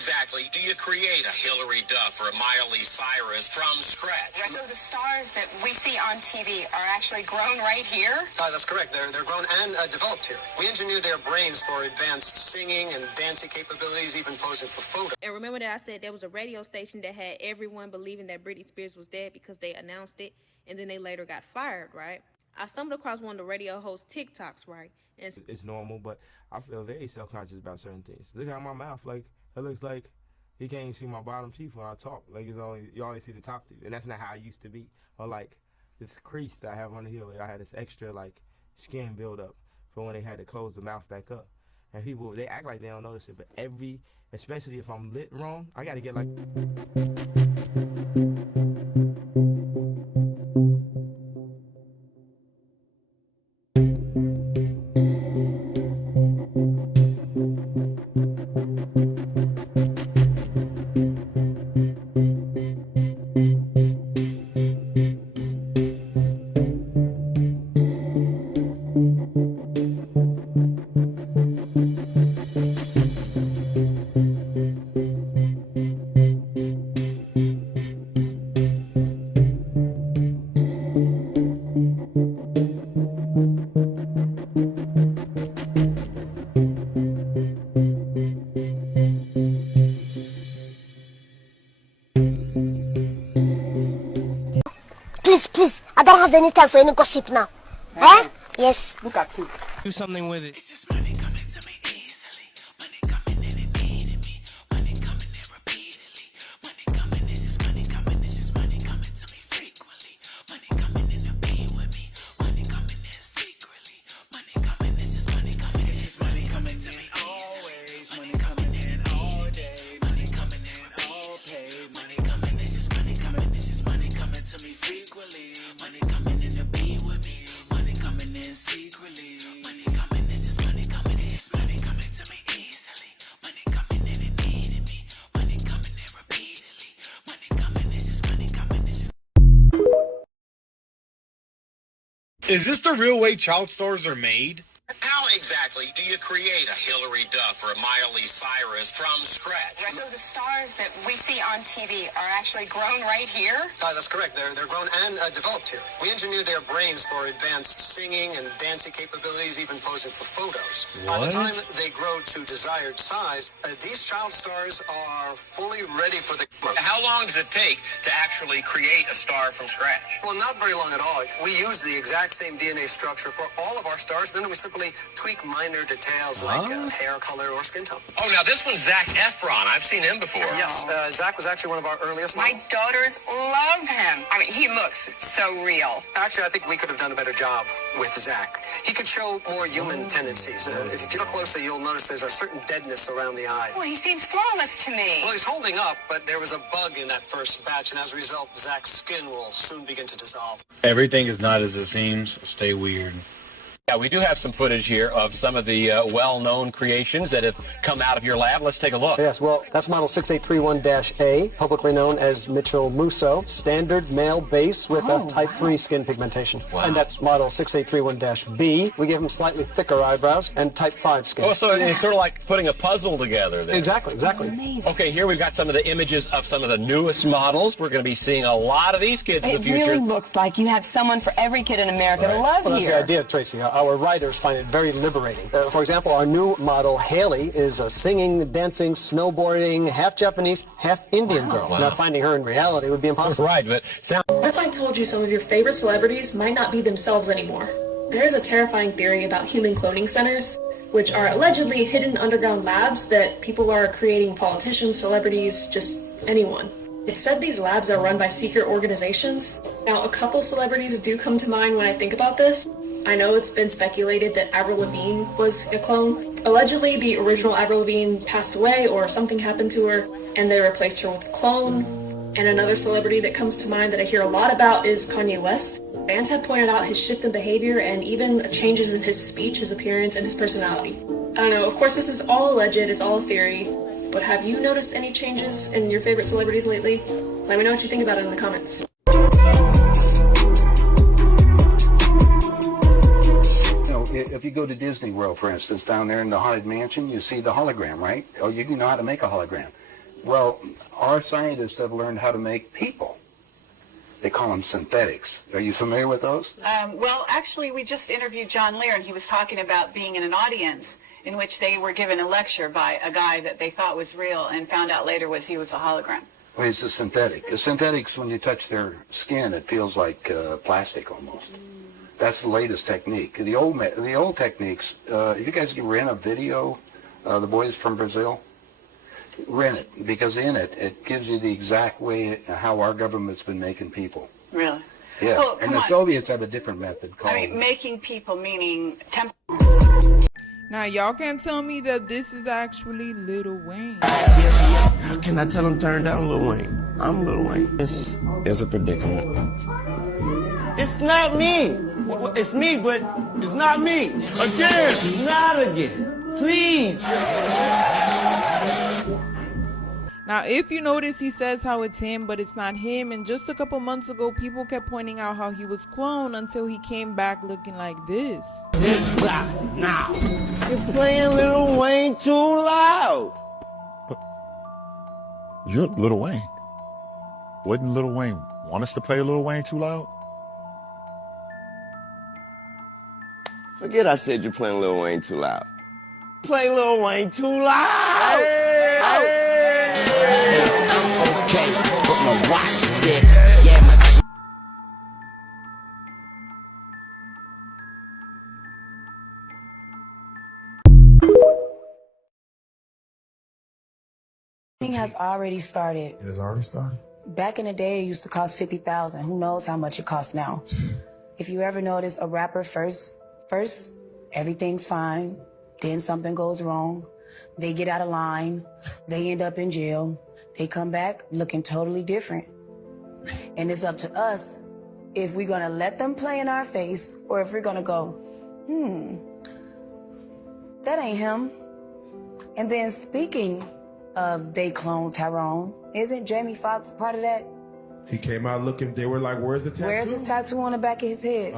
exactly do you create a Hillary Duff or a Miley Cyrus from scratch? Right, so the stars that we see on TV are actually grown right here? That's correct. They're grown and developed here. We engineer their brains for advanced singing and dancing capabilities, even posing for photos. And remember that I said there was a radio station that had everyone believing that Britney Spears was dead because they announced it, and then they later got fired, right? I stumbled across one of the radio hosts' TikToks, right? And it's normal, but I feel very self-conscious about certain things. Look at my mouth, like it looks like you can't even see my bottom teeth when I talk. Like you only see the top teeth, and that's not how I used to be. Or like this crease that I have on the heel, I had this extra like skin buildup for when they had to close the mouth back up. And people, they act like they don't notice it, but especially if I'm lit wrong, I gotta get like. Please, I don't have any time for any gossip now. Huh? Yes. Look at you. Do something with it. It's just money coming to me easily. Money coming in and needing me. Money coming in repeatedly. Money coming, it's just money coming. It's just money coming to me frequently. Money coming in to be with me. Money coming in secretly. Money coming, it's just money coming. It's just money coming to me always. Money coming in all day. Money coming in all pay. Money coming, it's just money coming. It's just money coming to me frequently. Money coming in to be with me. Money coming in secretly. Money coming, this is money coming. It's just money coming to me easily. Money coming in and needing me. Money coming in repeatedly. Money coming, this is money coming. This is. Is this the real way child stars are made? How exactly do you create a Hillary Duff or a Miley Cyrus from scratch? Right, so the stars that we see on TV are actually grown right here? That's correct. They're grown and developed here. We engineer their brains for advanced singing and dancing capabilities, even posing for photos. By the time they grow to desired size, these child stars are fully ready for the... How long does it take to actually create a star from scratch? Well, not very long at all. We use the exact same DNA structure for all of our stars, then we simply tweak minor details like hair color or skin tone. Oh, now this one's Zac Efron. I've seen him before. Yes, Zach was actually one of our earliest My models. daughters love him. I mean, he looks so real. Actually, I think we could have done a better job with Zach. He could show more human tendencies. If you look closely, you'll notice there's a certain deadness around the eye. Well, he seems flawless to me. Well, he's holding up, but there was a bug in that first batch, and as a result, Zach's skin will soon begin to dissolve. Everything is not as it seems. Stay weird. Yeah, we do have some footage here of some of the well-known creations that have come out of your lab. Let's take a look. Yes, well, that's model 6831-A, publicly known as Mitchell Musso, standard male base with a type 3 skin pigmentation. Wow. And that's model 6831-B. We give him slightly thicker eyebrows and type 5 skin. Oh, so it's sort of like putting a puzzle together then. Exactly. Okay, here we've got some of the images of some of the newest models. We're going to be seeing a lot of these kids in the future. It really looks like you have someone for every kid in America to love Well, that's here. the idea, Tracy. Our writers find it very liberating. For example, our new model, Haley, is a singing, dancing, snowboarding, half Japanese, half Indian girl. Wow. Now, finding her in reality would be impossible. Right, but What if I told you some of your favorite celebrities might not be themselves anymore? There is a terrifying theory about human cloning centers, which are allegedly hidden underground labs that people are creating politicians, celebrities, just anyone. It's said these labs are run by secret organizations. Now, a couple celebrities do come to mind when I think about this. I know it's been speculated that Avril Lavigne was a clone. Allegedly, the original Avril Lavigne passed away or something happened to her, and they replaced her with a clone. And another celebrity that comes to mind that I hear a lot about is Kanye West. Fans have pointed out his shift in behavior and even changes in his speech, his appearance, and his personality. I don't know, of course this is all alleged, it's all a theory, but have you noticed any changes in your favorite celebrities lately? Let me know what you think about it in the comments. If you go to Disney World, for instance, down there in the Haunted Mansion, you see the hologram, right? Oh, you know how to make a hologram. Well, our scientists have learned how to make people. They call them synthetics. Are you familiar with those? Well, actually, we just interviewed John Lear, and he was talking about being in an audience in which they were given a lecture by a guy that they thought was real and found out later he was a hologram. Well, it's a synthetic. The synthetics, when you touch their skin, it feels like plastic almost. That's the latest technique. The old techniques, if you guys can rent a video, the boys from Brazil, rent it, because in it, it gives you the exact way how our government's been making people. Really? Yeah, well, and the Soviets have a different method called... I mean, making people, meaning... Now, y'all can't tell me that this is actually Lil Wayne. How can I tell him turn down Lil Wayne? I'm Lil Wayne. This is a predicament. It's not me. It's me, but it's not me. Again. It's not again. Please. Now, if you notice, he says how it's him, but it's not him. And just a couple months ago, people kept pointing out how he was cloned until he came back looking like this. This stops now. You're playing Lil Wayne too loud. You're Lil Wayne. Wouldn't Lil Wayne want us to play Lil Wayne too loud? Forget I said you're playing Lil Wayne too loud. Play Lil Wayne too loud. Hey! I'm okay, but my watch sick. Yeah, my... has already started. It has already started? Back in the day, it used to cost $50,000. Who knows how much it costs now? If you ever notice a rapper first, everything's fine. Then something goes wrong. They get out of line. They end up in jail. They come back looking totally different. And it's up to us if we're gonna let them play in our face or if we're gonna go, that ain't him. And then speaking of they clone Tyrone, isn't Jamie Foxx part of that? He came out looking, they were like, where's the tattoo? Where's his tattoo on the back of his head?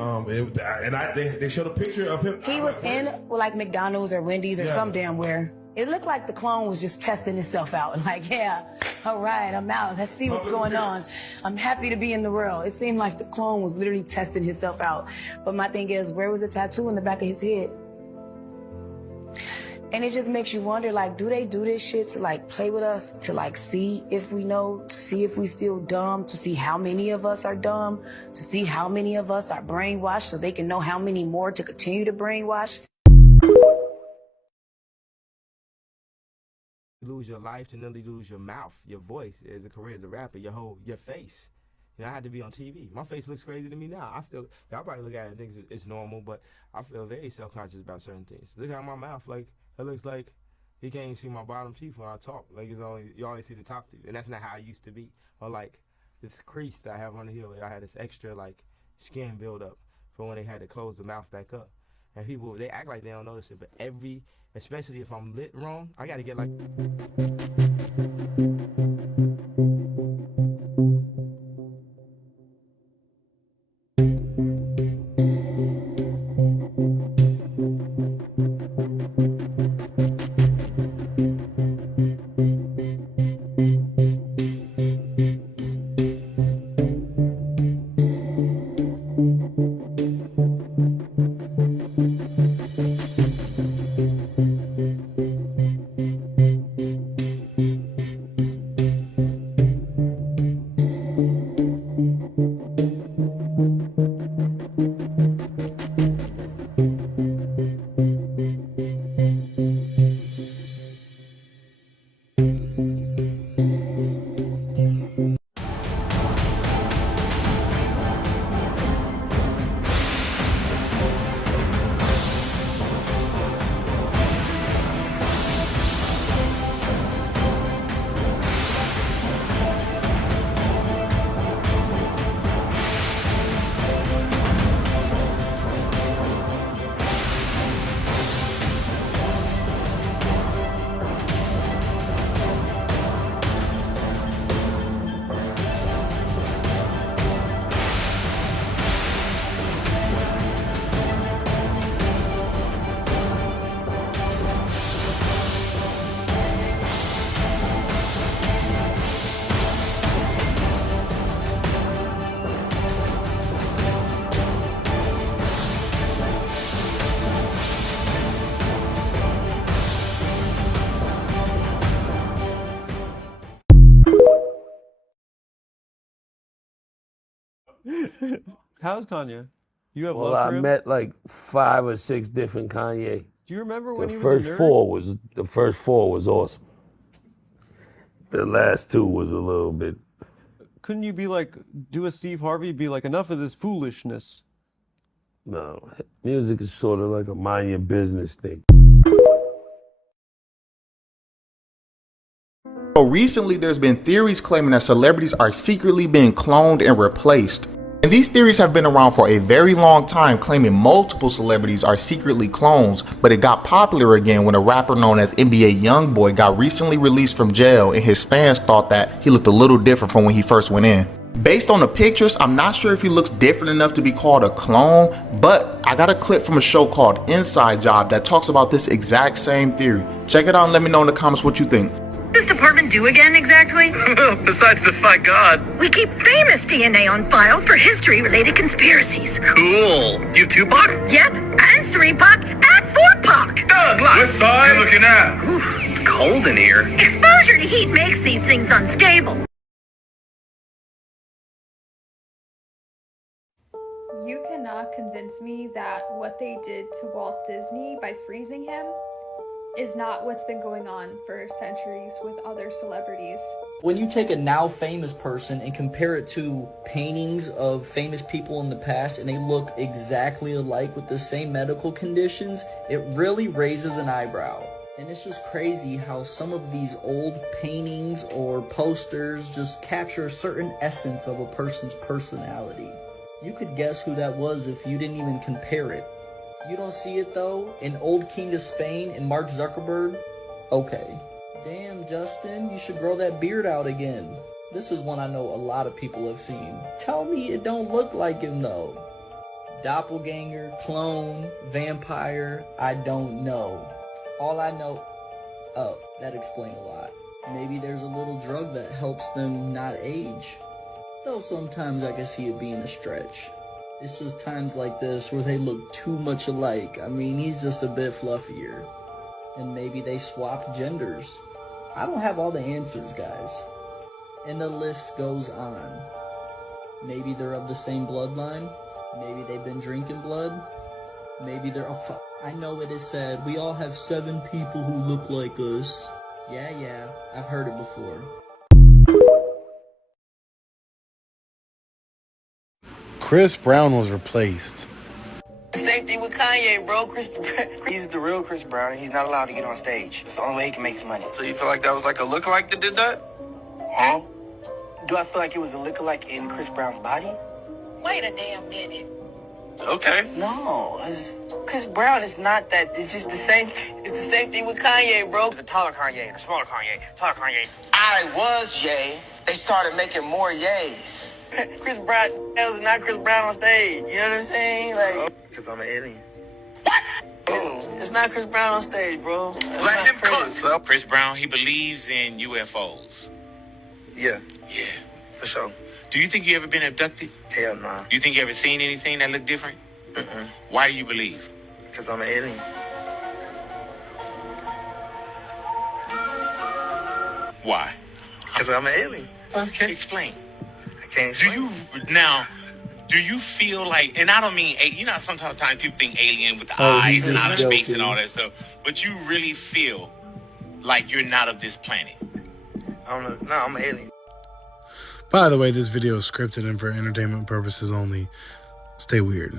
They showed a picture of him. He was in like McDonald's or Wendy's or some damn where. It looked like the clone was just testing itself out. Like, yeah, all right, I'm out. Let's see what's going on. I'm happy to be in the world. It seemed like the clone was literally testing himself out. But my thing is, where was the tattoo in the back of his head? And it just makes you wonder, like, do they do this shit to, like, play with us, to, like, see if we know, to see if we still dumb, to see how many of us are dumb, to see how many of us are brainwashed so they can know how many more to continue to brainwash? You lose your life to nearly lose your mouth, your voice as a career as a rapper, your face. You know, I had to be on TV. My face looks crazy to me now. Y'all probably look at it and think it's normal, but I feel very self-conscious about certain things. Look at my mouth, like, it looks like he can't even see my bottom teeth when I talk. Like, you always see the top teeth, and that's not how I used to be. Or like this crease that I have on the heel, I had this extra like skin buildup for when they had to close the mouth back up. And people, they act like they don't notice it, but especially if I'm lit wrong, I gotta get like. How's Kanye? You have Well, love I for him? met like 5 or 6 different Kanye. Do you remember when The he was a first nerd? the first 4 was awesome. The last 2 was a little bit. Couldn't you be like, do a Steve Harvey, be like, enough of this foolishness? No, music is sort of like a mind your business thing. So recently there's been theories claiming that celebrities are secretly being cloned and replaced. And these theories have been around for a very long time, claiming multiple celebrities are secretly clones, but it got popular again when a rapper known as NBA Youngboy got recently released from jail and his fans thought that he looked a little different from when he first went in. Based on the pictures, I'm not sure if he looks different enough to be called a clone, but I got a clip from a show called Inside Job that talks about this exact same theory. Check it out and let me know in the comments what you think. What does department do again exactly? Besides defy God. We keep famous DNA on file for history-related conspiracies. Cool. You 2-Pac? Yep, and 3-Pac, and 4-Pac. Doug, look. What side? Good looking out. Oof, it's cold in here. Exposure to heat makes these things unstable. You cannot convince me that what they did to Walt Disney by freezing him is not what's been going on for centuries with other celebrities. When you take a now famous person and compare it to paintings of famous people in the past and they look exactly alike with the same medical conditions, it really raises an eyebrow. And it's just crazy how some of these old paintings or posters just capture a certain essence of a person's personality. You could guess who that was if you didn't even compare it. You don't see it though? An old king of Spain and Mark Zuckerberg? Okay. Damn, Justin, you should grow that beard out again. This is one I know a lot of people have seen. Tell me it don't look like him though. Doppelganger, clone, vampire, I don't know. All I know... Oh, that explains a lot. Maybe there's a little drug that helps them not age. Though sometimes I can see it being a stretch. It's just times like this where they look too much alike. I mean, he's just a bit fluffier. And maybe they swapped genders. I don't have all the answers, guys. And the list goes on. Maybe they're of the same bloodline. Maybe they've been drinking blood. Maybe they're... I know it is said we all have 7 people who look like us. Yeah, I've heard it before. Chris Brown was replaced. Same thing with Kanye, bro. He's the real Chris Brown, and he's not allowed to get on stage. It's the only way he can make his money. So you feel like that was like a lookalike that did that? Huh? Do I feel like it was a lookalike in Chris Brown's body? Wait a damn minute. Okay. No, Chris Brown is not that. It's just the same. It's the same thing with Kanye, bro. The taller Kanye, the smaller Kanye, taller Kanye. I was Ye. They started making more Yays. Chris Brown, that was not Chris Brown on stage. You know what I'm saying? Like, because I'm an alien. What? It's not Chris Brown on stage, bro. Let him cook. Chris Brown, he believes in UFOs. Yeah. Yeah. For sure. Do you think you ever been abducted? Hell nah. Do you think you ever seen anything that looked different? Why do you believe? Because I'm an alien. Why? Because I'm an alien. Okay. Explain. I can't explain. Do you feel like, and I don't mean, you know, sometimes people think alien with the Oh, eyes and he's outer just space and joking. all that stuff, but you really feel like you're not of this planet. I don't know. No, I'm an alien. By the way, this video is scripted and for entertainment purposes only. Stay weird.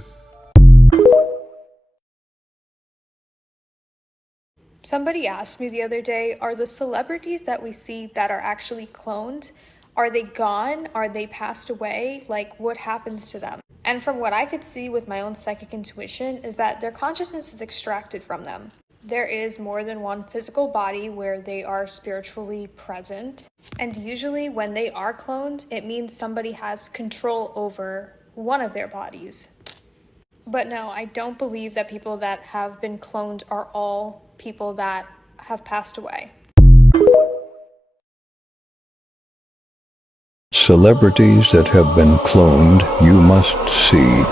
Somebody asked me the other day, are the celebrities that we see that are actually cloned, are they gone? Are they passed away? Like, what happens to them? And from what I could see with my own psychic intuition is that their consciousness is extracted from them. There is more than one physical body where they are spiritually present. And usually when they are cloned, it means somebody has control over one of their bodies. But no, I don't believe that people that have been cloned are all people that have passed away. Celebrities that have been cloned, you must see.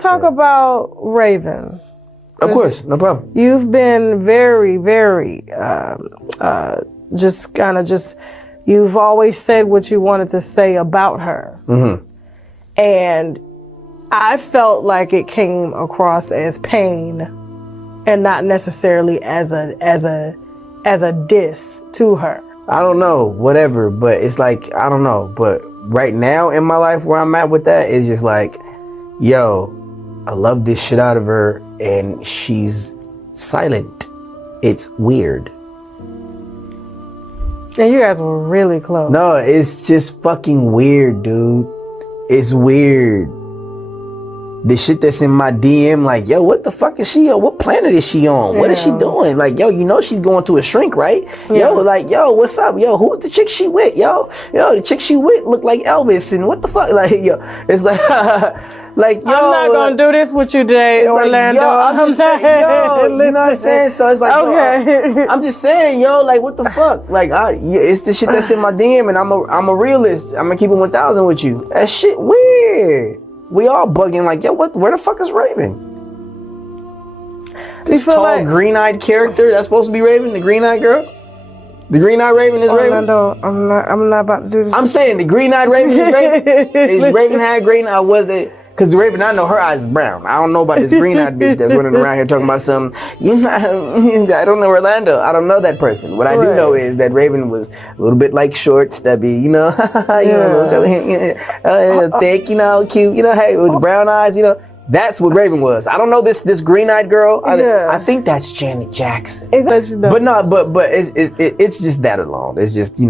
talk about Raven. Of course, no problem. You've been very, very, you've always said what you wanted to say about her. Mm-hmm. And I felt like it came across as pain and not necessarily as a diss to her. I don't know, whatever, but it's like, I don't know. But right now in my life where I'm at with that, it's just like, yo, I love this shit out of her and she's silent. It's weird. And you guys were really close. No, it's just fucking weird, dude. It's weird. The shit that's in my DM, like, yo, what the fuck is she on? What planet is she on? What is she doing? Like, yo, you know she's going to a shrink, right? Yeah. Yo, like, yo, what's up? Yo, who's the chick she with? Yo, the chick she with look like Elvis, and what the fuck? Like, yo, it's like, like, yo. I'm not gonna do this with you today, Orlando. Like, yo, I'm just saying, yo, you know what I'm saying? So it's like, okay. yo, I'm just saying, yo, like, what the fuck? Like, it's the shit that's in my DM, and I'm a realist. I'm gonna keep it 1,000 with you. That shit weird. We all bugging like, yo, where the fuck is Raven? This tall, like green-eyed character that's supposed to be Raven, the green-eyed girl? The green-eyed Raven is Raven? I'm not about to do this. I'm saying the green-eyed Raven is Raven? Is Raven had green? Or was it? Because the Raven, I know her eyes is brown. I don't know about this green-eyed bitch that's running around here talking about some, I don't know Orlando. I don't know that person. What I do know is that Raven was a little bit like short, stubby, you know, thick, cute, hey, with brown eyes, That's what Raven was. I don't know this green-eyed girl. I think that's Janet Jackson. But no, but it's just that alone. It's just,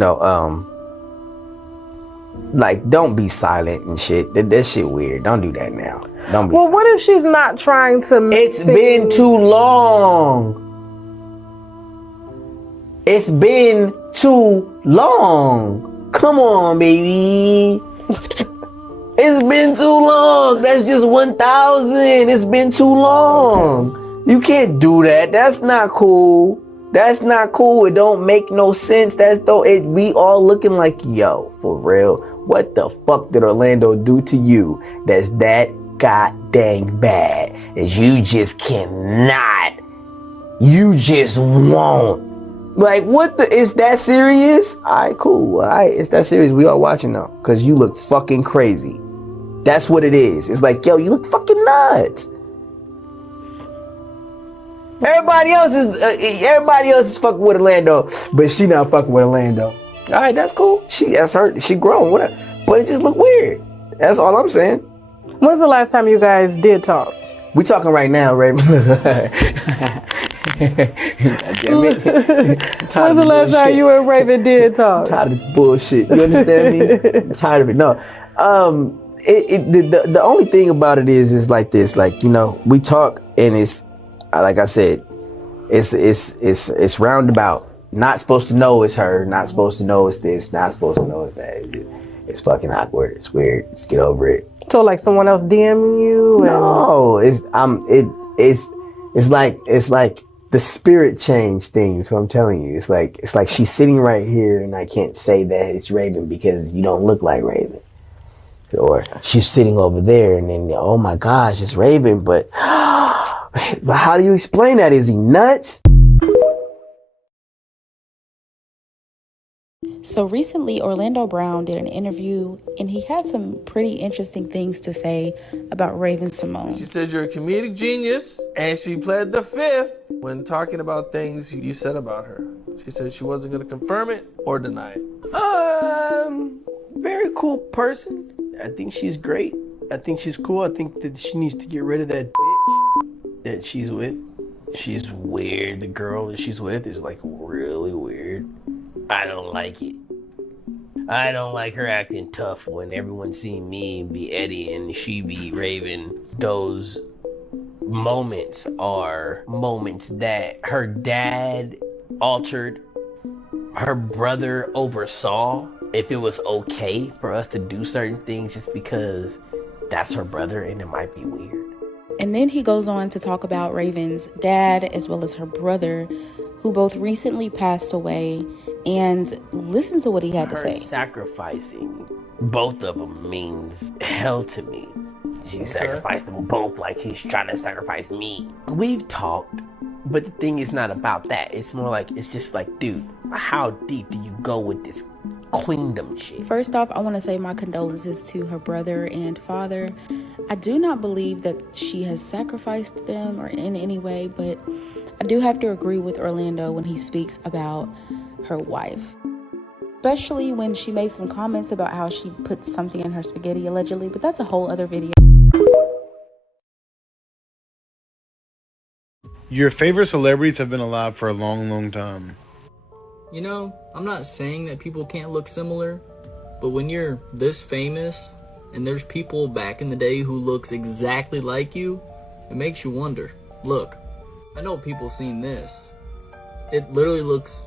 like, don't be silent and shit. That shit weird. Don't do that now. Don't be silent. What if she's not trying to make It's been too long. It's been too long. Come on, baby. It's been too long. That's just 1,000. It's been too long. You can't do that. That's not cool. That's not cool. It don't make no sense. We all looking like, yo, for real. What the fuck did Orlando do to you that's that god dang bad? Is you just cannot. You just won't. Like, is that serious? Alright, cool. Alright, it's that serious. We all watching though. Cause you look fucking crazy. That's what it is. It's like, yo, you look fucking nuts. Everybody else is fucking with Orlando, but she not fucking with Orlando. All right, that's cool. She grown, whatever. But it just look weird. That's all I'm saying. When's the last time you guys did talk? We talking right now, Raven. When's the last time you and Raven did talk? I'm tired of this bullshit. You understand me? I'm tired of it. No. The only thing about it is like this. Like, we talk and it's like I said, it's roundabout. Not supposed to know it's her. Not supposed to know it's this. Not supposed to know it's that. It's fucking awkward. It's weird. Just get over it. So like someone else DMing you? No, it's like the spirit changed things. So I'm telling you, it's like she's sitting right here, and I can't say that it's Raven because you don't look like Raven. Or she's sitting over there, and then oh my gosh, it's Raven, but how do you explain that? Is he nuts? So recently, Orlando Brown did an interview, and he had some pretty interesting things to say about Raven Simone. She said you're a comedic genius, and she pled the fifth when talking about things you said about her. She said she wasn't going to confirm it or deny it. Very cool person. I think she's great. I think she's cool. I think that she needs to get rid of that bitch that she's with. She's weird. The girl that she's with is like really weird. I don't like it. I don't like her acting tough when everyone see me be Eddie and she be Raven. Those moments are moments that her dad altered, her brother oversaw. If it was okay for us to do certain things just because that's her brother and it might be weird. And then he goes on to talk about Raven's dad as well as her brother, who both recently passed away, and listen to what he had to say. Sacrificing both of them means hell to me. She sacrificed them both like she's trying to sacrifice me. We've talked, but the thing is not about that. It's more like, it's just like, dude, how deep do you go with this queendom shit? First off, I want to say my condolences to her brother and father. I do not believe that she has sacrificed them or in any way, but I do have to agree with Orlando when he speaks about her wife. Especially when she made some comments about how she put something in her spaghetti allegedly, but that's a whole other video. Your favorite celebrities have been alive for a long, long time. You know, I'm not saying that people can't look similar, but when you're this famous and there's people back in the day who looks exactly like you, it makes you wonder. Look, I know people seen this. It literally looks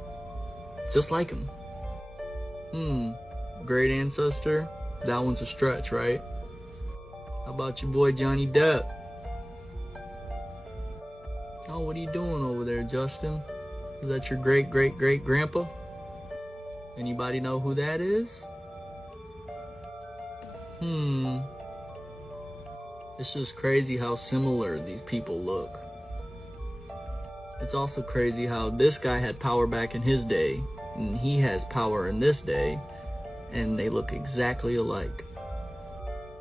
just like him. Great ancestor? That one's a stretch, right? How about your boy Johnny Depp? Oh, what are you doing over there, Justin? Is that your great-great-great-grandpa? Anybody know who that is? It's just crazy how similar these people look. It's also crazy how this guy had power back in his day, and he has power in this day, and they look exactly alike.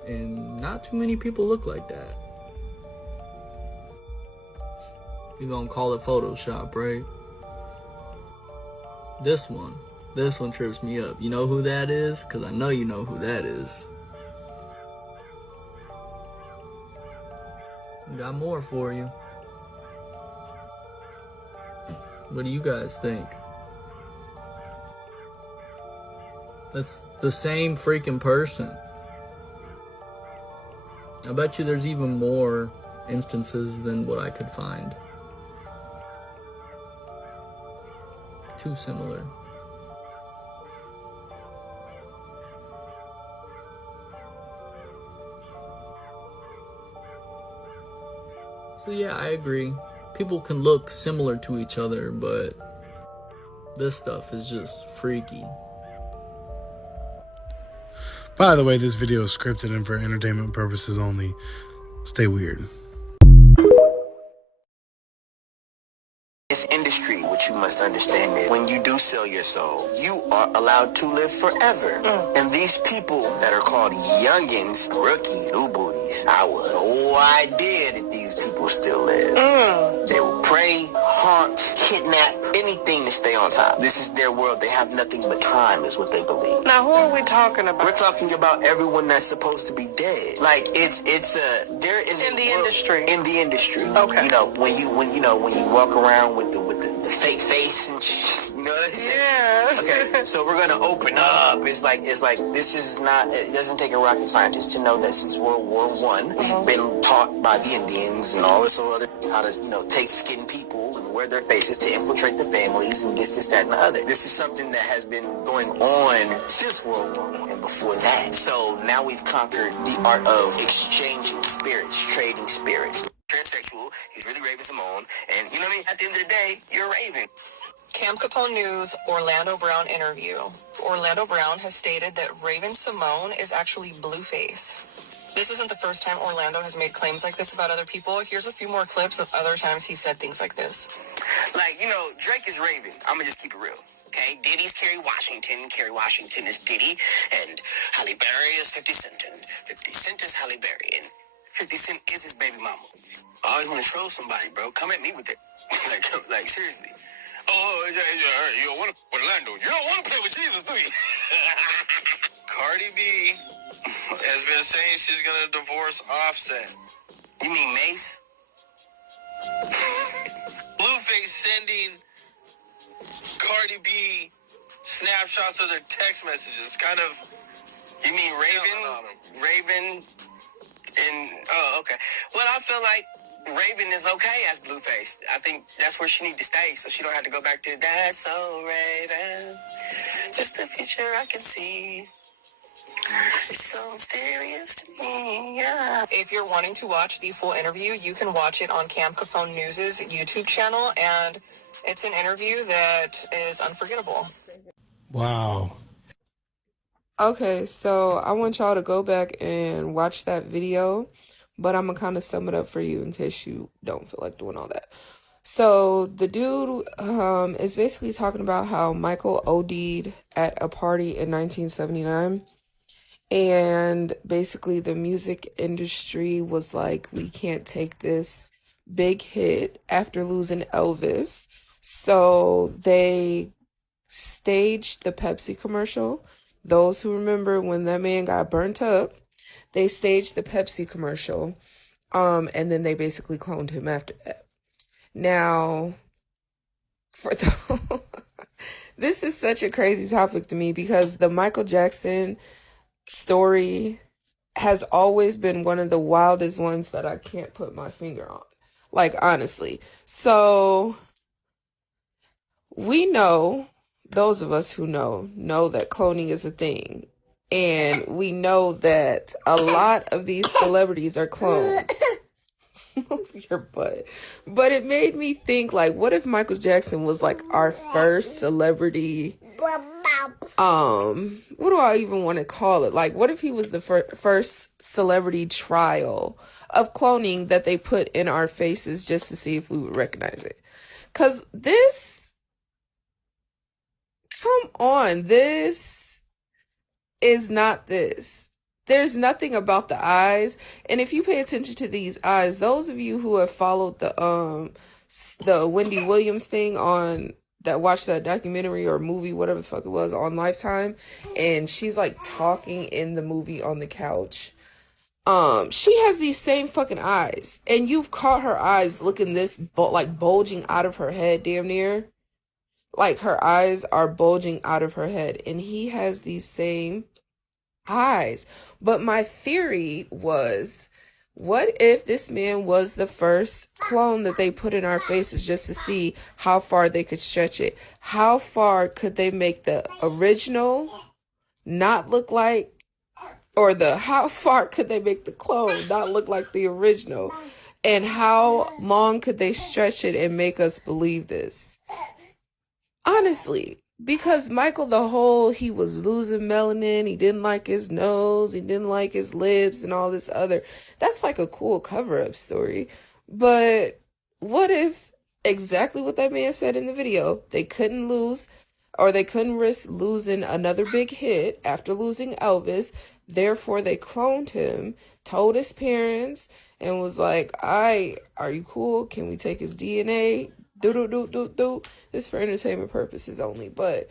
And not too many people look like that. You're gonna call it Photoshop, right? This one trips me up. You know who that is? Because I know you know who that is. Got more for you. What do you guys think? That's the same freaking person. I bet you there's even more instances than what I could find. Too similar. So yeah, I agree. People can look similar to each other, but this stuff is just freaky. By the way, this video is scripted and for entertainment purposes only. Stay weird. This industry, what you must understand is when you do sell your soul, you are allowed to live forever. And these people that are called youngins, rookies, new booties, I have no idea that these people still live. They will prey, haunt, kidnap, anything to stay on top. This is their world. They have nothing but time is what they believe. Now, who are we talking about? We're talking about everyone that's supposed to be dead. Like there is in the industry. In the industry. Okay. You know, when you walk around with the fake face and you know what I'm saying? Yeah. Okay, so we're gonna open up. It's like this is not. It doesn't take a rocket scientist to know that since World War I, been taught by the Indians and all this other how to take skin people and wear their faces to infiltrate the families and this, that, and the other. This is something that has been going on since World War I and before that. So now we've conquered the art of exchanging spirits, trading spirits. Transsexual, he's really Raven Simone, and you know what I mean? At the end of the day, you're Raven. Camp Capone News Orlando Brown interview. Orlando Brown has stated that Raven Simone is actually Blueface. This isn't the first time Orlando has made claims like this about other people. Here's a few more clips of other times he said things like this. Like, Drake is Raven. I'm gonna just keep it real. Okay, Diddy's Kerry Washington. Kerry Washington is Diddy, and Halle Berry is 50 Cent, and 50 Cent is Halle Berry, and 50 Cent is his baby mama. I always want to troll somebody, bro. Come at me with it. like seriously. Oh, yeah, you don't want to Orlando. You don't want to play with Jesus, do you? Cardi B has been saying she's going to divorce Offset. You mean Mace? Blueface sending Cardi B snapshots of their text messages. Kind of. You mean Raven? Raven and... Oh, okay. Well, I feel like Raven is okay as Blueface. I think that's where she needs to stay, so she don't have to go back to That's So Raven. Just the future I can see. It's so mysterious to me, yeah. If you're wanting to watch the full interview, you can watch it on Camp Capone News' YouTube channel, and it's an interview that is unforgettable. Wow. Okay, so I want y'all to go back and watch that video, but I'm gonna kind of sum it up for you in case you don't feel like doing all that. So the dude is basically talking about how Michael OD'd at a party in 1979. And basically the music industry was like, we can't take this big hit after losing Elvis. So they staged the Pepsi commercial. Those who remember when that man got burnt up, they staged the Pepsi commercial. And then they basically cloned him after that. Now, for the this is such a crazy topic to me because the Michael Jackson story has always been one of the wildest ones that I can't put my finger on. Like, honestly. So, we know, those of us who know that cloning is a thing. And we know that a lot of these celebrities are cloned. Your butt. But it made me think, like, what if Michael Jackson was like our first celebrity, what do I even want to call it? Like, what if he was the first celebrity trial of cloning that they put in our faces just to see if we would recognize it? Because this, come on, this is not this. There's nothing about the eyes. And if you pay attention to these eyes, those of you who have followed the Wendy Williams thing on that watched that documentary or movie, whatever the fuck it was, on Lifetime, and she's like talking in the movie on the couch. She has these same fucking eyes, and you've caught her eyes looking this like bulging out of her head, damn near. Like her eyes are bulging out of her head, and he has these same eyes. But my theory was, what if this man was the first clone that they put in our faces just to see how far they could stretch it? How far could they make the original not look like, or how far could they make the clone not look like the original? And how long could they stretch it and make us believe this? Honestly. Because Michael, he was losing melanin, he didn't like his nose, he didn't like his lips and all this other. That's like a cool cover-up story. But what if exactly what that man said in the video, they couldn't lose, or they couldn't risk losing another big hit after losing Elvis, therefore they cloned him, told his parents, and was like, are you cool? Can we take his DNA? This is for entertainment purposes only. But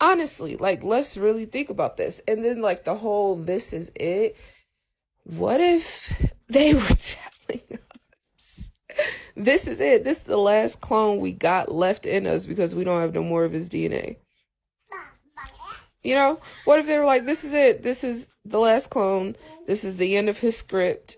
honestly, like, let's really think about this. And then like the whole this is it. What if they were telling us this is it, this is the last clone we got left in us because we don't have no more of his DNA? You know, what if they were like, this is it, this is the last clone, this is the end of his script,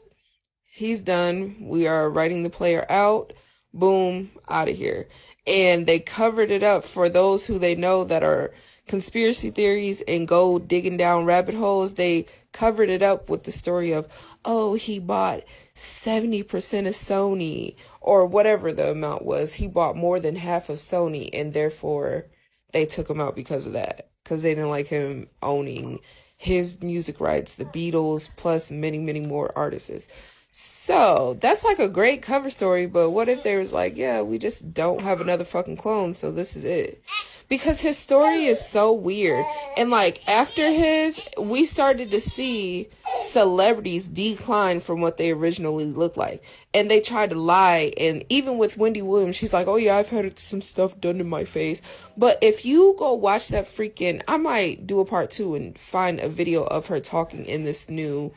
he's done, we are writing the player out, boom, out of here. And they covered it up for those who they know that are conspiracy theories and go digging down rabbit holes. They covered it up with the story of, oh, he bought 70% of Sony, or whatever the amount was. He bought more than half of Sony, and therefore they took him out because of that, because they didn't like him owning his music rights, the Beatles, plus many, many more artists. So that's like a great cover story, but what if there was like, yeah, we just don't have another fucking clone, so this is it? Because his story is so weird. And like after we started to see celebrities decline from what they originally looked like. And they tried to lie. And even with Wendy Williams, she's like, oh yeah, I've had some stuff done to my face. But if you go watch that freaking, I might do a part 2 and find a video of her talking in this new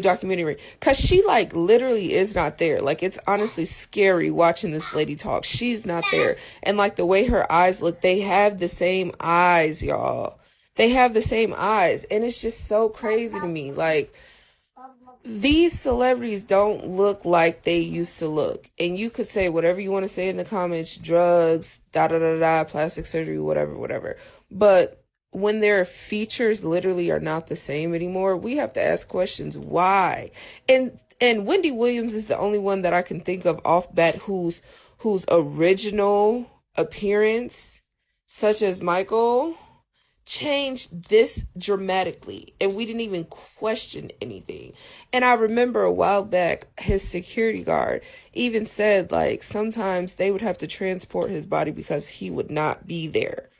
documentary, because she like literally is not there. Like, it's honestly scary watching this lady talk. She's not there. And like the way her eyes look, they have the same eyes, y'all. They have the same eyes, and it's just so crazy to me. Like, these celebrities don't look like they used to look. And you could say whatever you want to say in the comments, drugs, plastic surgery, whatever. But when their features literally are not the same anymore, we have to ask questions. Why? And Wendy Williams is the only one that I can think of off bat whose original appearance, such as Michael, changed this dramatically and we didn't even question anything. And I remember a while back, his security guard even said, like, sometimes they would have to transport his body because he would not be there,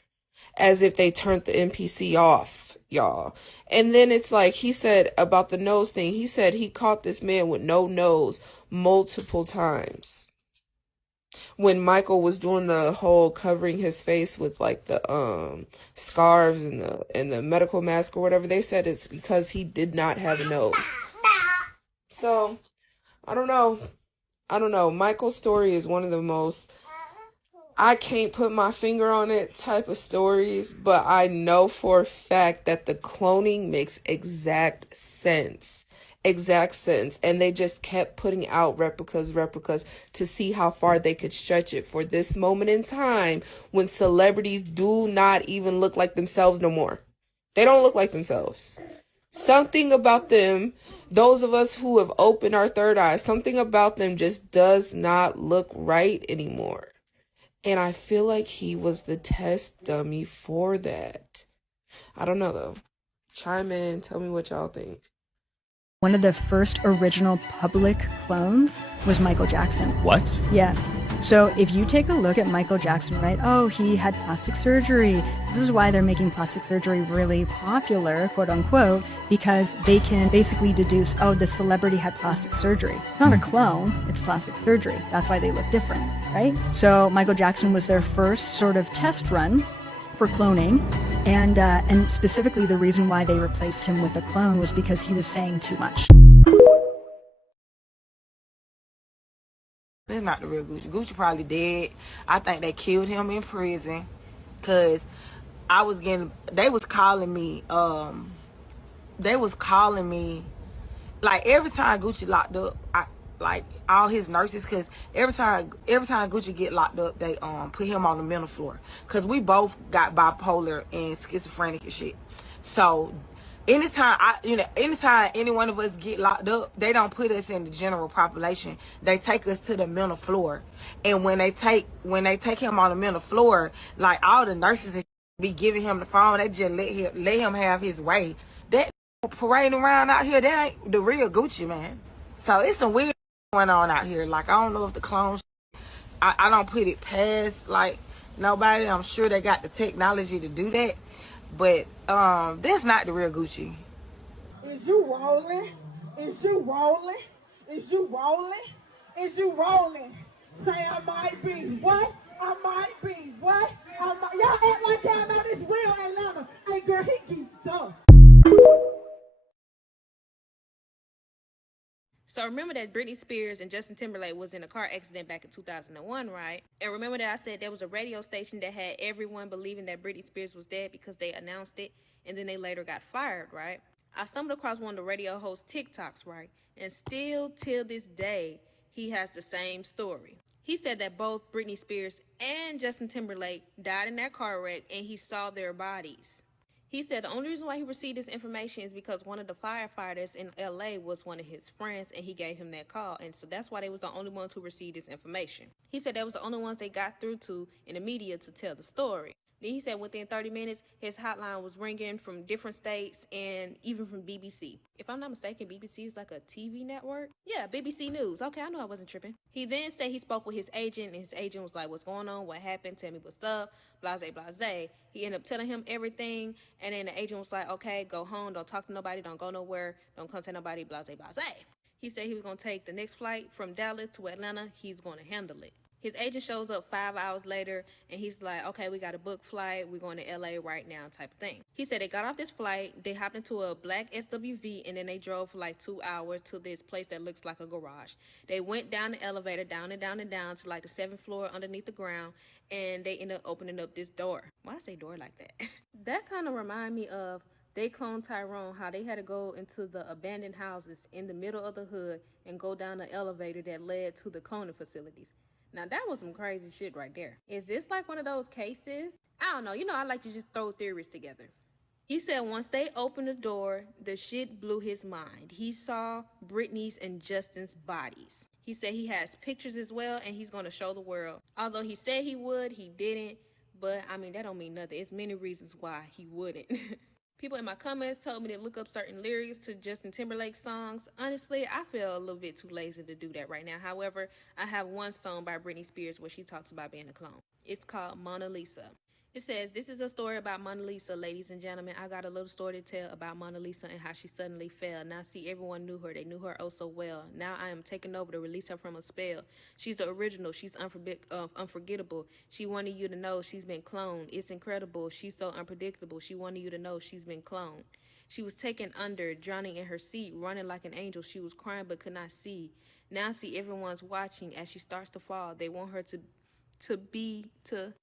as if they turned the NPC off, y'all. And then it's like, he said about the nose thing, he said he caught this man with no nose multiple times. When Michael was doing the whole covering his face with like the scarves and the medical mask or whatever, they said it's because he did not have a nose. So I don't know. Michael's story is one of the most, I can't put my finger on it type of stories, but I know for a fact that the cloning makes exact sense. And they just kept putting out replicas to see how far they could stretch it for this moment in time when celebrities do not even look like themselves no more. They don't look like themselves. Something about them, those of us who have opened our third eye, something about them just does not look right anymore. And I feel like he was the test dummy for that. I don't know though. Chime in, tell me what y'all think. One of the first original public clones was Michael Jackson. What? Yes. So if you take a look at Michael Jackson, right? Oh, he had plastic surgery. This is why they're making plastic surgery really popular, quote unquote, because they can basically deduce, oh, the celebrity had plastic surgery. It's not a clone, it's plastic surgery. That's why they look different, right? So Michael Jackson was their first sort of test run for cloning, and specifically the reason why they replaced him with a clone was because he was saying too much. That's not the real Gucci. Gucci probably dead. I think they killed him in prison because they was calling me like every time Gucci locked up, like all his nurses, because every time Gucci get locked up, they put him on the mental floor, because we both got bipolar and schizophrenic and shit. So anytime any one of us get locked up, they don't put us in the general population. They take us to the mental floor, and when they take him on the mental floor, like all the nurses be giving him the phone, they just let him have his way. That parading around out here, that ain't the real Gucci, man. So it's some weird going on out here. Like, I don't know if the clones, I don't put it past like nobody. I'm sure they got the technology to do that, but that's not the real Gucci. Is you rolling? Is you rolling? Is you rolling? Is you rolling? Say I might be. What? I might be. What? Y'all act like y'all know this real Atlanta. Hey girl, he geeked up. So remember that Britney Spears and Justin Timberlake was in a car accident back in 2001, right? And remember that I said there was a radio station that had everyone believing that Britney Spears was dead because they announced it, and then they later got fired, right? I stumbled across one of the radio hosts' TikToks, right? And still till this day, he has the same story. He said that both Britney Spears and Justin Timberlake died in that car wreck, and he saw their bodies. He said the only reason why he received this information is because one of the firefighters in LA was one of his friends, and he gave him that call, and so that's why they was the only ones who received this information. He said they was the only ones they got through to in the media to tell the story. Then he said within 30 minutes, his hotline was ringing from different states and even from BBC. If I'm not mistaken, BBC is like a TV network? Yeah, BBC News. Okay, I knew I wasn't tripping. He then said he spoke with his agent, and his agent was like, what's going on? What happened? Tell me what's up. Blase, blase. He ended up telling him everything, and then the agent was like, okay, go home. Don't talk to nobody. Don't go nowhere. Don't contact nobody. Blase, blase. He said he was going to take the next flight from Dallas to Atlanta. He's going to handle it. His agent shows up 5 hours later, and he's like, okay, we got a book flight. We're going to LA right now type of thing. He said they got off this flight. They hopped into a black SWV, and then they drove for like 2 hours to this place that looks like a garage. They went down the elevator, down and down and down to like the 7th floor underneath the ground, and they ended up opening up this door. Why I say door like that? That kind of remind me of they cloned Tyrone, how they had to go into the abandoned houses in the middle of the hood and go down the elevator that led to the cloning facilities. Now, that was some crazy shit right there. Is this like one of those cases? I don't know. You know, I like to just throw theories together. He said once they opened the door, the shit blew his mind. He saw Britney's and Justin's bodies. He said he has pictures as well, and he's going to show the world. Although he said he would, he didn't. But I mean, that don't mean nothing. It's many reasons why he wouldn't. People in my comments told me to look up certain lyrics to Justin Timberlake songs. Honestly, I feel a little bit too lazy to do that right now. However, I have one song by Britney Spears where she talks about being a clone. It's called Mona Lisa. It says, this is a story about Mona Lisa, ladies and gentlemen. I got a little story to tell about Mona Lisa and how she suddenly fell. Now see, everyone knew her. They knew her oh so well. Now I am taking over to release her from a spell. She's the original. She's unforgettable. She wanted you to know she's been cloned. It's incredible. She's so unpredictable. She wanted you to know she's been cloned. She was taken under, drowning in her seat, running like an angel. She was crying but could not see. Now see, everyone's watching as she starts to fall. They want her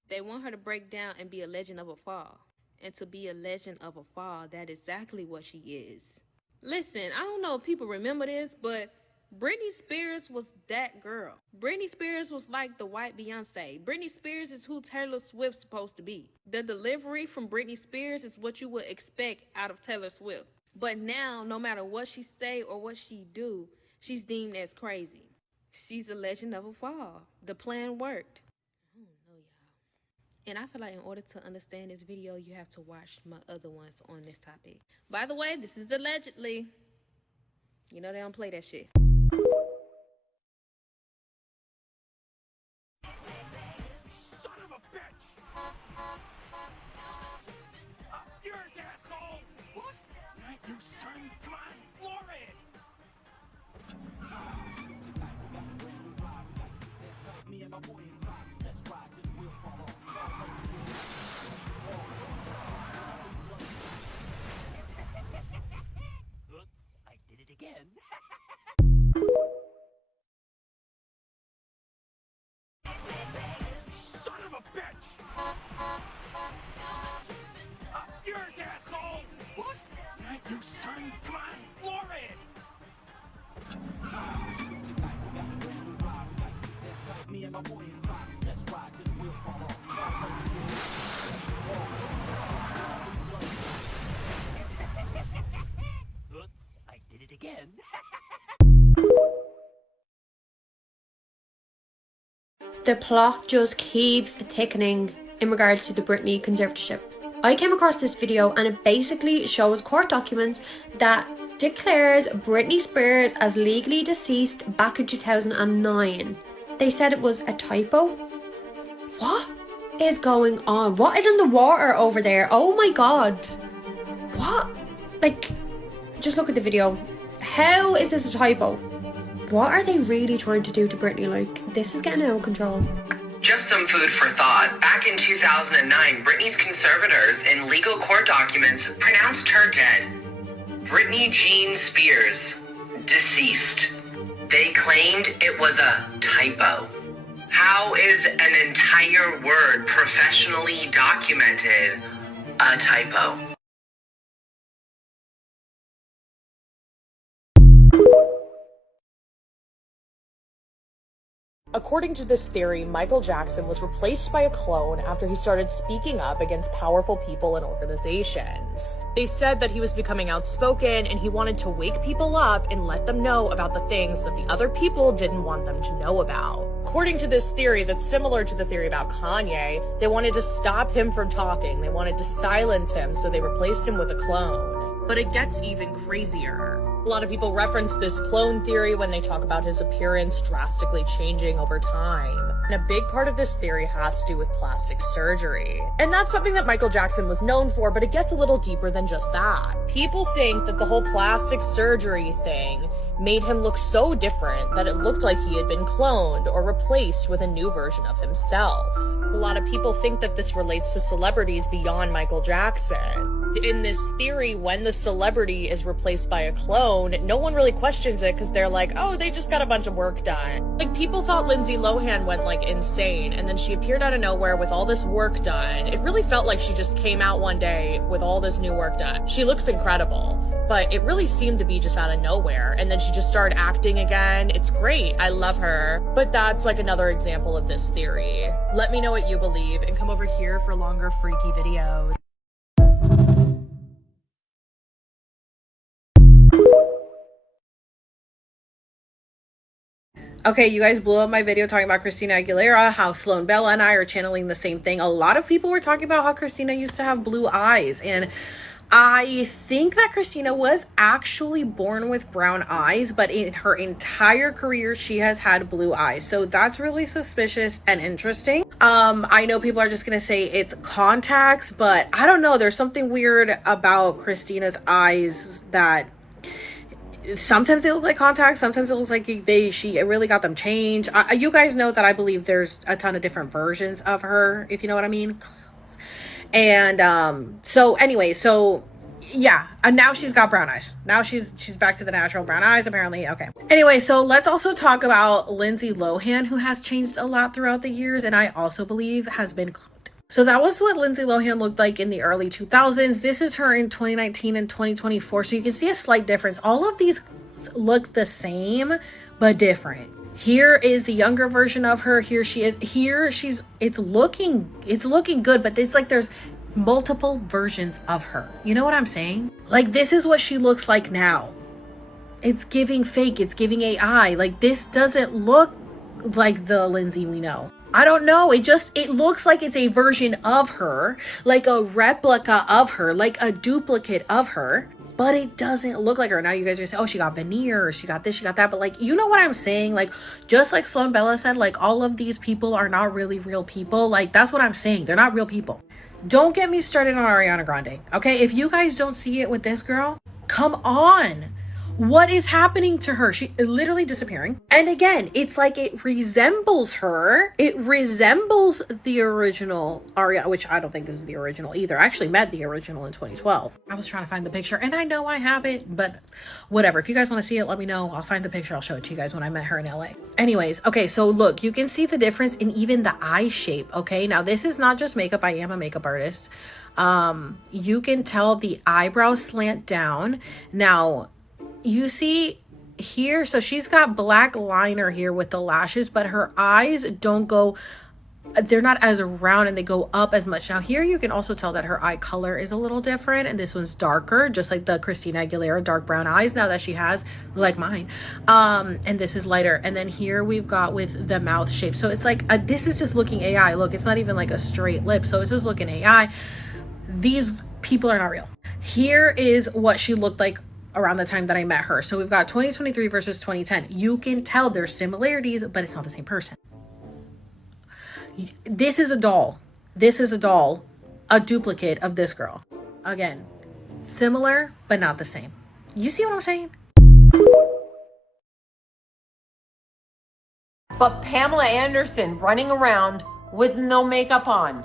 they want her to break down and be a legend of a fall. And to be a legend of a fall, that is exactly what she is. Listen, I don't know if people remember this, but Britney Spears was that girl. Britney Spears was like the white Beyonce. Britney Spears is who Taylor Swift's supposed to be. The delivery from Britney Spears is what you would expect out of Taylor Swift. But now, no matter what she say or what she do, she's deemed as crazy. She's a legend of a fall. The plan worked. And I feel like in order to understand this video, you have to watch my other ones on this topic. By the way, this is allegedly. You know they don't play that shit. Son of a bitch! Up yours, asshole! What? Not you, son. Come on, floor it! Tonight we got a brand new ride. Let's talk me and my boy inside. Let's ride till the wheels fall off. Oops, I did it again. Son of a bitch! Up yours, asshole! What? Not you, son. Come on, floor it! Tonight we got a brand new ride. Let's talk me and my boy inside. Let's ride till the wheels fall off. Oops, I did it again. The plot just keeps thickening in regards to the Britney conservatorship. I came across this video and it basically shows court documents that declares Britney Spears as legally deceased back in 2009. They said it was a typo. What is going on? What is in the water over there? Oh my god. What? Like, just look at the video. How is this a typo? What are they really trying to do to Britney? Like, this is getting out of control. Just some food for thought. Back in 2009, Britney's conservators in legal court documents pronounced her dead. Britney Jean Spears, deceased. They claimed it was a typo. How is an entire word professionally documented a typo? According to this theory, Michael Jackson was replaced by a clone after he started speaking up against powerful people and organizations. They said that he was becoming outspoken and he wanted to wake people up and let them know about the things that the other people didn't want them to know about. According to this theory that's similar to the theory about Kanye, they wanted to stop him from talking. They wanted to silence him, so they replaced him with a clone. But it gets even crazier. A lot of people reference this clone theory when they talk about his appearance drastically changing over time. And a big part of this theory has to do with plastic surgery. And that's something that Michael Jackson was known for, but it gets a little deeper than just that. People think that the whole plastic surgery thing made him look so different that it looked like he had been cloned or replaced with a new version of himself. A lot of people think that this relates to celebrities beyond Michael Jackson. In this theory, when the celebrity is replaced by a clone, no one really questions it because they're like, oh, they just got a bunch of work done. Like, people thought Lindsay Lohan went like insane, and then she appeared out of nowhere with all this work done. It really felt like she just came out one day with all this new work done. She looks incredible, but it really seemed to be just out of nowhere. And then she just started acting again. It's great. I love her. But that's like another example of this theory. Let me know what you believe and come over here for longer freaky videos. Okay, you guys blew up my video talking about Christina Aguilera, how Sloan Bella and I are channeling the same thing. A lot of people were talking about how Christina used to have blue eyes, and I think that Christina was actually born with brown eyes, but in her entire career, she has had blue eyes. So that's really suspicious and interesting. I know people are just gonna say it's contacts, but I don't know. There's something weird about Christina's eyes that sometimes they look like contacts, sometimes it looks like she really got them changed. You guys know that I believe there's a ton of different versions of her, if you know what I mean. And so anyway, so yeah, and now she's got brown eyes. Now she's back to the natural brown eyes, apparently. Okay. Anyway, so let's also talk about Lindsay Lohan, who has changed a lot throughout the years, and I also believe has been cloned. So that was what Lindsay Lohan looked like in the early 2000s. This is her in 2019 and 2024. So you can see a slight difference. All of these look the same, but different. Here is the younger version of her. Here she is. Here it's looking good, but it's like there's multiple versions of her. You know what I'm saying? Like, this is what she looks like now. It's giving fake. It's giving AI. Like, this doesn't look like the Lindsay we know. I don't know. It looks like it's a version of her, like a replica of her, like a duplicate of her, but it doesn't look like her. Now you guys are gonna say, oh, she got veneers, she got this, she got that. But like, you know what I'm saying? Like, just like Sloan Bella said, like, all of these people are not really real people. Like, that's what I'm saying. They're not real people. Don't get me started on Ariana Grande. Okay. If you guys don't see it with this girl, come on. What is happening to her? She literally disappearing. And again, it's like it resembles her. It resembles the original Ariana, which I don't think this is the original either. I actually met the original in 2012. I was trying to find the picture, and I know I have it, but whatever. If you guys want to see it, let me know. I'll find the picture. I'll show it to you guys when I met her in LA. Anyways, okay, so look, you can see the difference in even the eye shape, okay? Now, this is not just makeup. I am a makeup artist. You can tell the eyebrows slant down. Now, you see here, so she's got black liner here with the lashes, but her eyes don't go, they're not as round and they go up as much. Now here you can also tell that her eye color is a little different, and this one's darker, just like the Christina Aguilera dark brown eyes now that she has, like mine. And this is lighter. And then here we've got with the mouth shape. So it's like, this is just looking AI. Look, it's not even like a straight lip. So it's just looking AI. These people are not real. Here is what she looked like around the time that I met her. So we've got 2023 versus 2010. You can tell there's similarities, but it's not the same person. This is a doll. This is a doll, a duplicate of this girl. Again, similar, but not the same. You see what I'm saying? But Pamela Anderson running around with no makeup on.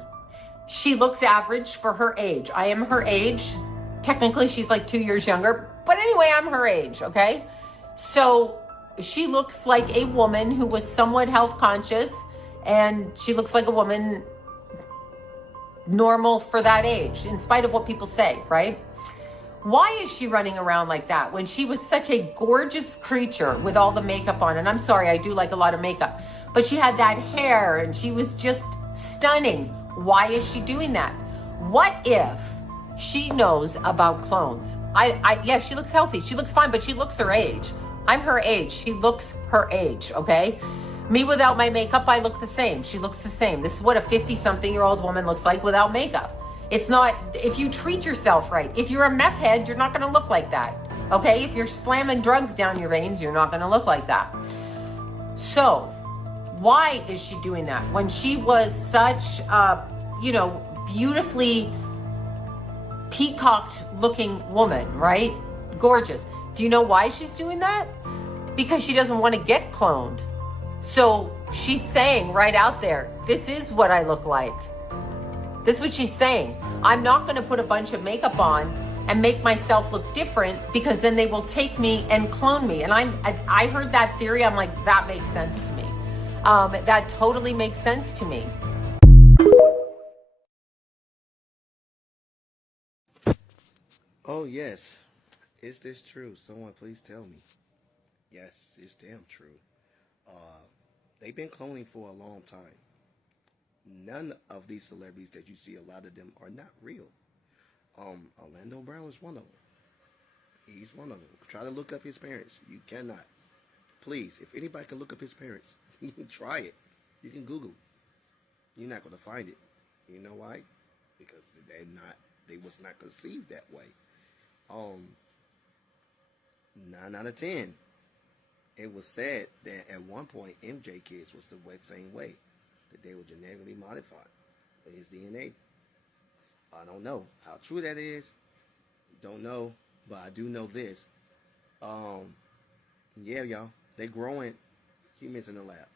She looks average for her age. I am her age. Technically, she's like 2 years younger. But anyway, I'm her age, okay? So she looks like a woman who was somewhat health conscious, and she looks like a woman normal for that age, in spite of what people say, right? Why is she running around like that when she was such a gorgeous creature with all the makeup on? And I'm sorry, I do like a lot of makeup, but she had that hair and she was just stunning. Why is she doing that? What if she knows about clones? Yeah, she looks healthy. She looks fine, but she looks her age. I'm her age. She looks her age, okay? Me without my makeup, I look the same. She looks the same. This is what a 50-something-year-old woman looks like without makeup. It's not, if you treat yourself right. If you're a meth head, you're not gonna look like that, okay? If you're slamming drugs down your veins, you're not gonna look like that. So, why is she doing that? When she was such a, beautifully peacocked looking woman, right? Gorgeous. Do you know why she's doing that? Because she doesn't want to get cloned. So she's saying right out there, this is what I look like. This is what she's saying. I'm not going to put a bunch of makeup on and make myself look different, because then they will take me and clone me. And I heard that theory. I'm like, that makes sense to me. That totally makes sense to me. Oh, yes. Is this true? Someone please tell me. Yes, it's damn true. They've been cloning for a long time. None of these celebrities that you see, a lot of them are not real. Orlando Brown is one of them. He's one of them. Try to look up his parents. You cannot. Please, if anybody can look up his parents, you can try it. You can Google it. You're not going to find it. You know why? Because they was not conceived that way. 9 out of 10. It was said that at one point MJ kids was the same way, that they were genetically modified with his DNA. I don't know how true that is. Don't know, but I do know this. Yeah, y'all, they growing humans in the lab.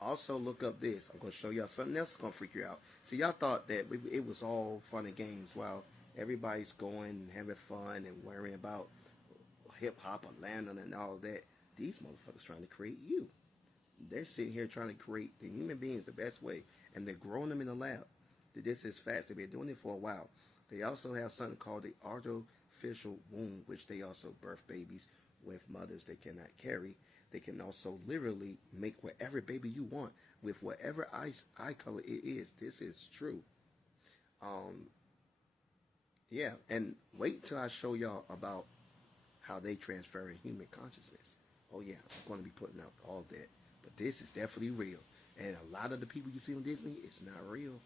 Also, look up this. I'm going to show y'all something else that's going to freak you out. So y'all thought that it was all fun and games while everybody's going and having fun and worrying about hip-hop or Landon and all that. These motherfuckers trying to create you. They're sitting here trying to create the human beings the best way, and they're growing them in the lab. This is fast. They've been doing it for a while. They also have something called the artificial womb, which they also birth babies with mothers they cannot carry. They can also literally make whatever baby you want with whatever eye color it is. This is true. Yeah, and wait till I show y'all about how they transfer in human consciousness. Oh yeah, I'm going to be putting out all that. But this is definitely real. And a lot of the people you see on Disney, it's not real.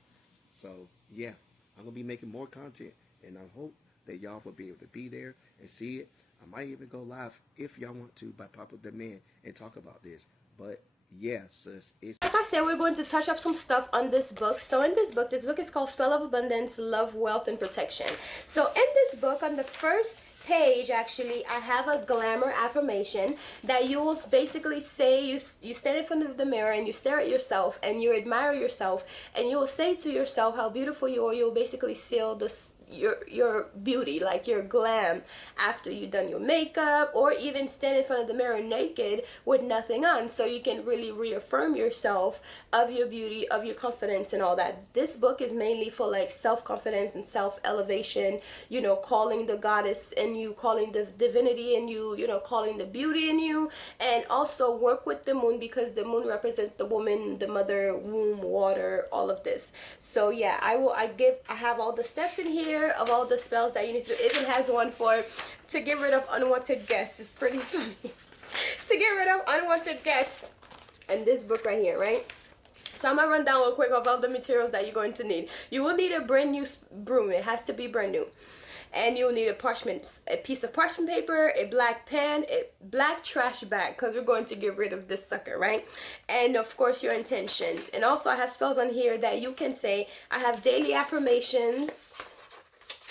So yeah, I'm going to be making more content. And I hope that y'all will be able to be there and see it. I might even go live if y'all want to by popular demand and talk about this. But yeah, sis, it's... Like I said, we're going to touch up some stuff on this book. So in this book is called Spell of Abundance, Love, Wealth, and Protection. So in this book, on the first page, actually, I have a glamour affirmation that you will basically say, you stand in front of the mirror and you stare at yourself and you admire yourself and you will say to yourself how beautiful you are. You'll basically seal this your beauty, like your glam, after you've done your makeup, or even stand in front of the mirror naked with nothing on, so you can really reaffirm yourself of your beauty, of your confidence and all that. This book is mainly for like self-confidence and self-elevation, you know, calling the goddess in you, calling the divinity in you, you know, calling the beauty in you, and also work with the moon, because the moon represents the woman, the mother, womb, water, all of this. So yeah, I have all the steps in here of all the spells that you need to do. It even has one to get rid of unwanted guests. It's pretty funny. To get rid of unwanted guests. And this book right here, right? So I'm gonna run down real quick of all the materials that you're going to need. You will need a brand new broom. It has to be brand new. And you'll need a piece of parchment paper, a black pen, a black trash bag, because we're going to get rid of this sucker, right? And of course your intentions. And also I have spells on here that you can say. I have daily affirmations.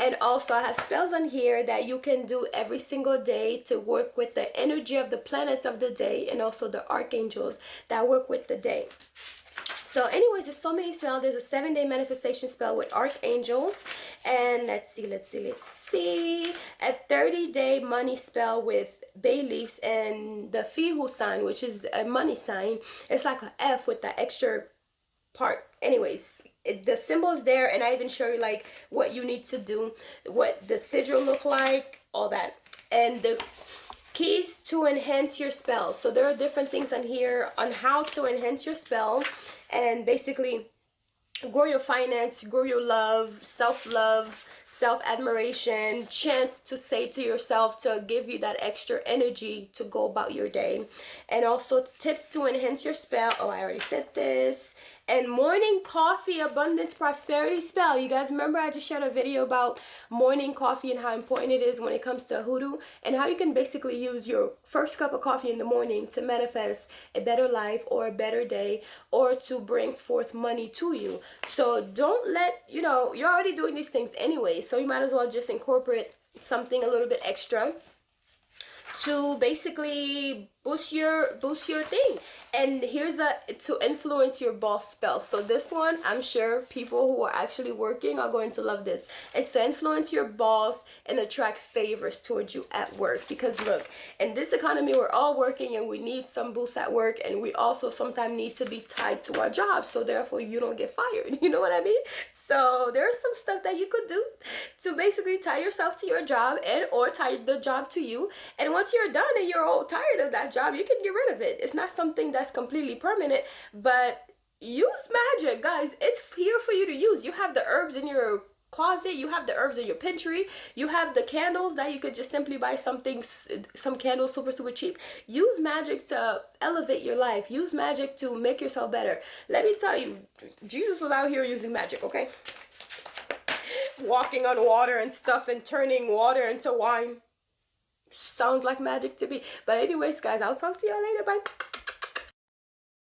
And also I have spells on here that you can do every single day to work with the energy of the planets of the day, and also the archangels that work with the day. So anyways, there's so many spells. There's a 7-day manifestation spell with archangels. And let's see. A 30-day money spell with bay leaves and the Fihu sign, which is a money sign. It's like an F with the extra part. Anyways, the symbol is there, and I even show you like what you need to do, what the sigil look like, all that, and the keys to enhance your spell. So there are different things on here on how to enhance your spell and basically grow your finance, grow your love, self-love, self-admiration, chance to say to yourself to give you that extra energy to go about your day. And also tips to enhance your spell. Oh, I already said this. And morning coffee abundance prosperity spell. You guys remember I just shared a video about morning coffee and how important it is when it comes to hoodoo, and how you can basically use your first cup of coffee in the morning to manifest a better life or a better day, or to bring forth money to you. So don't let, you know, you're already doing these things anyway, so you might as well just incorporate something a little bit extra to basically boost your thing. And here's to influence your boss spell. So this one, I'm sure people who are actually working are going to love this. It's to influence your boss and attract favors towards you at work. Because look, in this economy, we're all working and we need some boost at work, and we also sometimes need to be tied to our job, so therefore you don't get fired. You know what I mean? So there's some stuff that you could do to basically tie yourself to your job, and or tie the job to you. And once you're done and you're all tired of that job, you can get rid of it. It's not something that's completely permanent, but use magic, guys. It's here for you to use. You have the herbs in your closet, you have the herbs in your pantry, you have the candles that you could just simply buy some candles super cheap. Use magic to elevate your life. Use magic to make yourself better. Let me tell you, Jesus was out here using magic, okay? Walking on water and stuff and turning water into wine. Sounds like magic to me. But anyways, guys, I'll talk to y'all later. Bye.